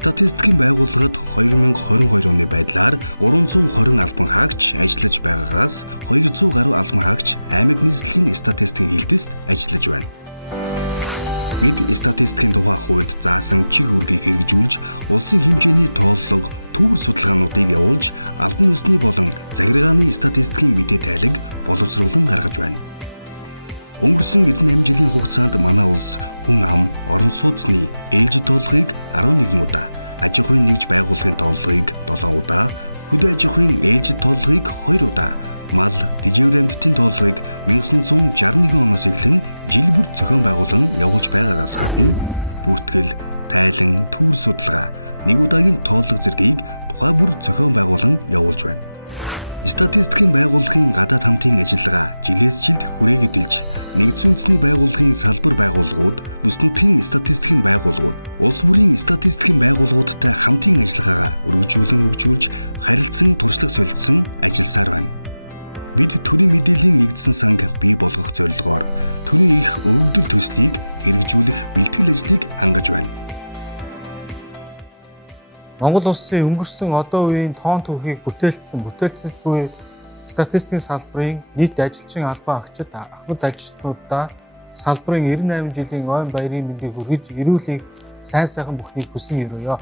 Статистикийн байгууллагад 2022 оны байдлаар 320 албан хаагч ажиллаж байгаагаас 200 гаруй албан хаагч аймаг нийслэлийн статистикийн хэлтэст ажиллаж байна. Бид статистикийн тухай хуульд заасан чиг үүргийг хэрэгжүүлж, улсын хэмжээний тооллого, төвөр судалгаануудыг явуулж, албан ёсны болон захиргааны статистикийн мэдээ тайлаг боловсруулан гаргаж байна. Өнгөрсөн 98 жилийн хугацаанд манай улс хүн ам, орон сууцны ээлжид тооллогыг 11 удаа, аж ахуйн нэгж байгууллагын тооллогыг 7 удаа, хөдөө аж ахуйн ээлжид тооллогыг 2 удаа, мал, тэжээвэр амьтдын тооллогыг 1961 оноос эхлэн жил бүр зохион байгуулан явуулж байгаагаас гадна бүртгэл, тайлан, төвөр судалгаа, нэг удаагийн тооллого зэргийг тухай бүр зохион байгуулан явуулж байна. Статистикийн байгууллагын гадаад хамтын ажиллагаа жилээс жилд хүрээгэдэлж, нэгдсэн үндэсний байгууллагын салбар байгууллагууд, бүс нутгийн статистикийн байгууллагууд, улс бүрийн статистикийн байгууллагуудтай хамтын ажиллагаагаа өргөжүүлж, харилцан туршлага солилцсон ажилласаар байна. Бид төрийн мэдээллийн нэгдсэн санг бий болгох зорилгоор төрийн их өвөгдөл төслийг хэрэгжүүлэх бэлтгэл ажлыг хангаж байна. Монгол улсын өнгөрсөн одоо үеийн тоон түүхийг бүтээлцэж буй статистикийн салбарын нийт ажилчин албан агчид ахмад ажилтнуудаа салбарын 98 жилийн ойн баярын мэндийг хүргэж эрүүл их сайн сайхан бүхнийг хүсэн өрөөё.